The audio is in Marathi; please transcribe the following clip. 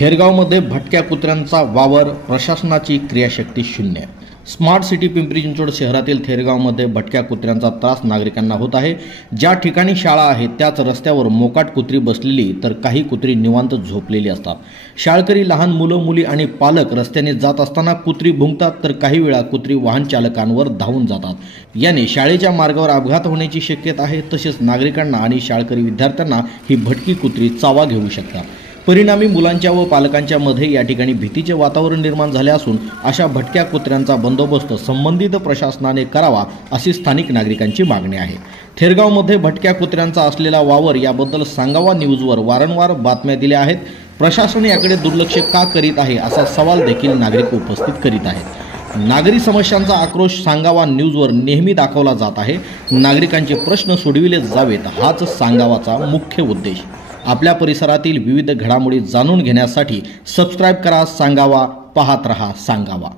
थेरगावमध्ये भटक्या कुत्र्यांचा वावर, प्रशासनाची क्रियाशक्ती शून्य। स्मार्ट सिटी पिंपरी चिंचवड शहरातील थेरगावमध्ये भटक्या कुत्र्यांचा त्रास नागरिकांना होत आहे। ज्या ठिकाणी शाळा आहे त्याच रस्त्यावर मोकाट कुत्री बसलेली तर काही कुत्री निवांत झोपलेली असतात। शाळकरी, लहान मुलं मुली आणि पालक रस्त्याने जात असताना कुत्री भुंकतात तर काही वेळा कुत्री वाहन चालकांवर धावून जातात। याने शाळेच्या मार्गावर अपघात होण्याची शक्यता आहे। तसेच नागरिकांना आणि शाळकरी विद्यार्थ्यांना ही भटकी कुत्री चावा घेऊ शकतात। परिणामी मुलांच्या व पालकांच्या मध्ये या ठिकाणी भीतीचे वातावरण निर्माण झाले असून अशा भटक्या कुत्र्यांचा बंदोबस्त संबंधित प्रशासनाने करावा अशी स्थानिक नागरिकांची मागणी आहे। थेरगावमध्ये भटक्या कुत्र्यांचा असलेला वावर याबद्दल सांगावा न्यूजवर वारंवार बातम्या दिल्या आहेत। प्रशासन याकडे दुर्लक्ष का करीत आहे असा सवाल देखील नागरिक उपस्थित करीत आहेत। नागरी समस्यांचा आक्रोश सांगावा न्यूजवर नेहमी दाखवला जात आहे। नागरिकांचे प्रश्न सोडविले जावेत हाच सांगावाचा मुख्य उद्देश। आपल्या परिसरातील विविध घडामोडी जाणून घेण्यासाठी सबस्क्राइब करा सांगावा, पाहत रहा सांगावा।